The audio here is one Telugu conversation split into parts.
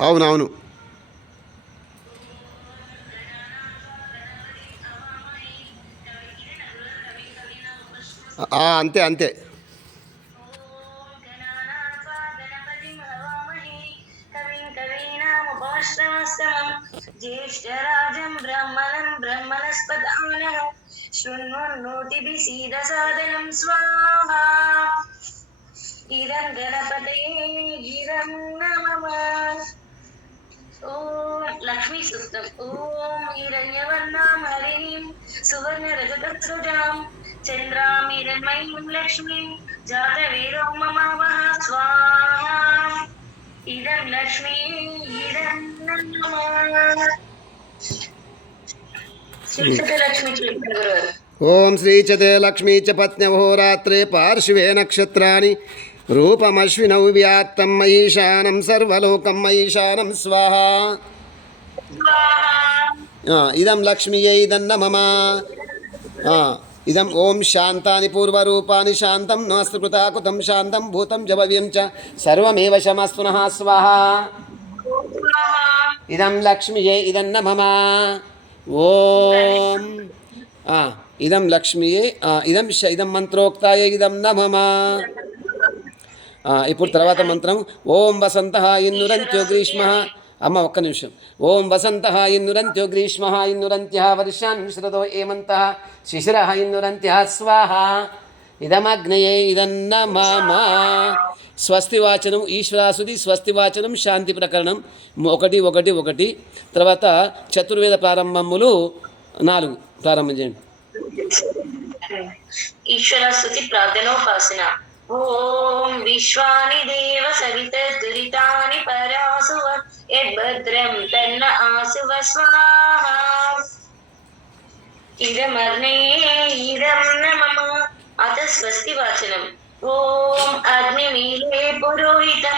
అవునవును ఆ, అంతే అంతే ज्येष्ठराजं ब्रह्मणं ब्रह्मणस्पदानः शृण्वन्नोतिभिः सीदसादनं स्वाहा इदं गणपतये गिरं नमः ॐ लक्ष्मी सूक्तम् ॐ हिरण्यवर्णां हरिणीं सुवर्णरजतत्सृजां चन्द्रां हिरण्मयीं लक्ष्मीं जातवेदो ममावः स्वाहा इदं लक्ष्मी इदं नमः श्रीसुतलक्ष्मी गुरुवार ఓం శ్రీ చతే లక్ష్మీ చ పత్న్యహోరాత్రే పార్శ్వే నక్షత్రాణి. రూపమశ్వినౌ వ్యాత్తం మయీశానం సర్వలోకం మయీశానం స్వాహ. ఇదం లక్ష్మీయే ఇదన్న మమ ఇదం ఓం శాంతాని పూర్వరూపాని శాంతం నమస్తు కృతాకుతం శాంతం భూతం జభవ్యం చ సర్వమేవ శమస్పునః స్వాహ. ఇదం లక్ష్మియే ఇదన్న మమ ఓం. ఇదం లక్ష్మియే ఇదం ఇదం మంత్రోక్తాయ ఇదం నమమ ఇప్పుడు తర్వాత మంత్రం. ఓం వసంత ఇన్నురంత్యో గ్రీష్మ. అమ్మ ఒక్క నిమిషం. ఓం వసంత ఇన్నురంత్యో గ్రీష్మ ఇన్నురంత్య వర్షాన్ మిశ్రతో ఏమంత. శిశిర ఇన్నురంత్య స్వాహ. ఇదమగ్నయే ఇదన్న స్వస్తివాచనం ఈశ్వరాసుది స్వస్తివాచనం శాంతి ప్రకరణం ఒకటి ఒకటి ఒకటి. తర్వాత చతుర్వేద ప్రారంభములు నాలుగు. ప్రారంభం చేయండి. ఈశ్వరస్తుతి ప్రార్థనోపాసన ఓం విశ్వాని దేవ సవిత దురితాని పరాసువ యద్భద్రం తన్న ఆసువ స్వాహ. ఇదమర్ణే ఇదం నమమ అత స్వస్తి వాచనం ఓం అగ్నిమీలే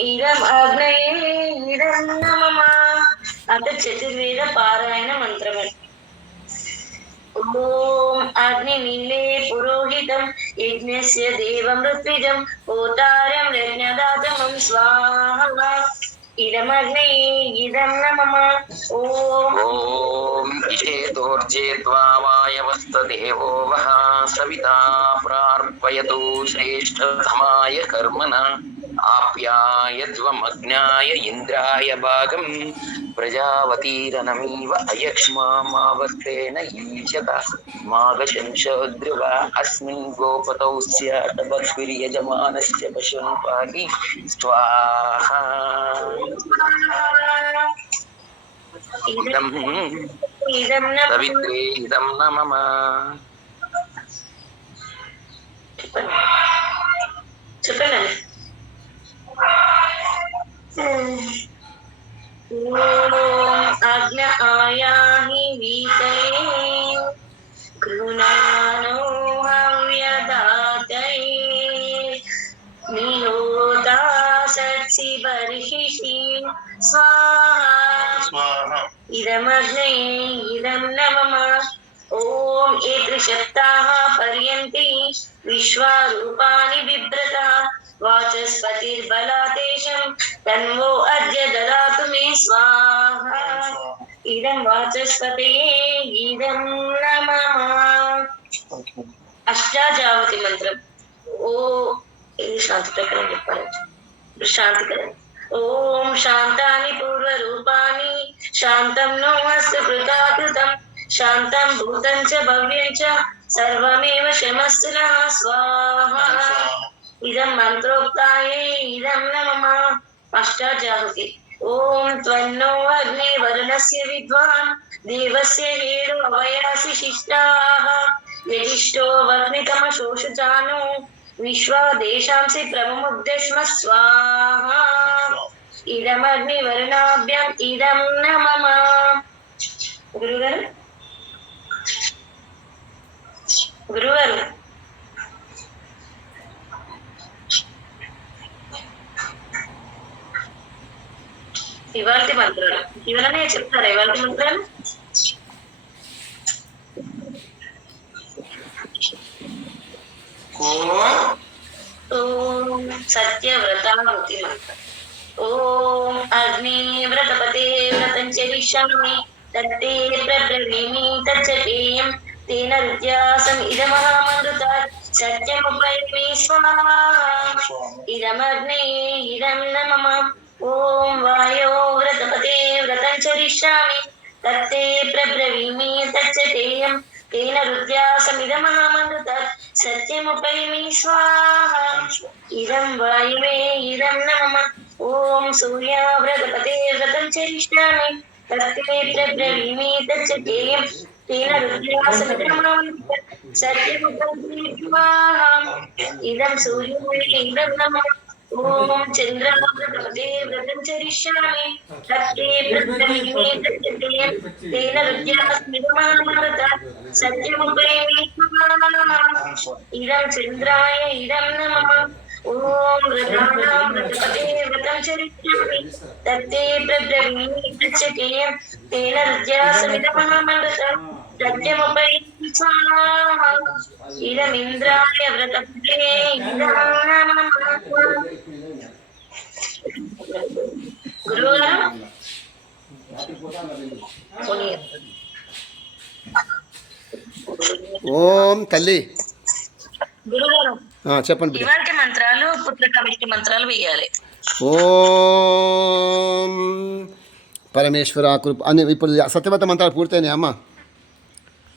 इदम् अग्नये इदं नमः अथ चतुर्वेद पारायण मन्त्रम् ॐ अग्निमीले पुरोहितं यज्ञस्य देवं ऋत्विजं होतारं यज्ञदातमं स्वाहा इदमग्नये इदं न मम ॐ इषेतोर्जेत्वा आप्यायध्वमग्नाय इन्द्राय भागं प्रजावतीरनमीव अयक्ष्मामावर्तेन ईशत मागशंशोद्रुव अस्मिन् गोपतौ स्याटबद्भिर्यजमानस्य पशुन् पाहि स्वाहा ఇదం इदम् ఇదం నమః సవిత్రే ఇదం న మమ చెప్పండి ऊर्णोम् अग्न आयाहि वीतये कृणानो हव्यदातये स्वाहा। इदमग्ने इदं नमः। ॐ एतृशब्दाः पर्यन्ति బిభ్రత వాచస్పతిర్బలాతేషం తన్వో అద్య దదాతు మే స్వాహ ఇదం వాచస్పతయే ఇదం నమః అష్టాజావతి మంత్రం ఓ ఇది శాంతి ప్రకారం చెప్పాలి ఇప్పుడు శాంతి కదా ఓం శాంతాని పూర్వరూపాణి శాంతం నో అస్తు కృతాకృతం శాంతం భూతం చ భవ్యం చ సర్వమేవ శమస్తు నః స్వాహ ఇదం మంత్రోక్తాయే ఇదం నమమ అష్టాజాహుతి ఓం త్వన్నో అగ్ని వరుణస్య విద్వాన్ దేవస్య హేడు అవయాసి శిష్టాః యజిష్టో వగ్నితమ శోషజాను విశ్వా దేశాంసి ప్రముగ్ధస్మ స్వాహా ఇదమగ్ని వరుణాభ్యం ఇదం న మమ గురుగారు గురుగారు ఇవాళ మంత్రాలు ఇవన్నీ చెప్తారా ఇవాళ మంత్రాలు ఓం సత్యవ్రతామృతి మంత్రం ఓం అగ్ని వ్రతపతే వ్రతం చరిష్యామి తత్తే ప్రబ్రవీమి తచ్చటేయం తేన విద్యాసం ఇదమహామృత సత్యముపైమి స్వాహా ఇదమగ్నే ఇదం నమమ ఓం వాయో వ్రతపతే వ్రతం చరిష్యామి తత్తే ప్రబ్రవీమి తచ్చటేయం తేన రుద్యాసమిదమహామృత సత్యముపైమి స్వాహ ఇదం వాయువే ఇదం నమ ఓం సూర్య వ్రతపతే వ్రతం చరిష్యామి తత్తే ప్రబ్రవీమి తచ్చటేయం తేన రుద్యాసమిదమహామృత సత్యముపైమి స్వాహ ఇదం సూర్యోవే ఇదం నమ ॐ चन्द्रमादे व्रतञ्चरिष्यामि रक्ते प्रत्यये तेन विद्यास्मिगमामृत सत्यमुपैमि इदं चन्द्राय इदं नमः ॐ व्रतानां व्रतपदे व्रतं चरिष्यामि तत्ते प्रब्रवीमि पृच्छकेयं तेन विद्यास्मिगमामृत सत्यमुपैमि ఇదమింద్రాయ గురువుగారు ఓం తల్లి చెప్పండి ఇవాళ మంత్రాలు పుత్ర కమిటీ మంత్రాలు వేయాలి. ఓం పరమేశ్వర కృప అని ఇప్పుడు సత్యవత మంత్రాలు పూర్తయినాయి అమ్మ?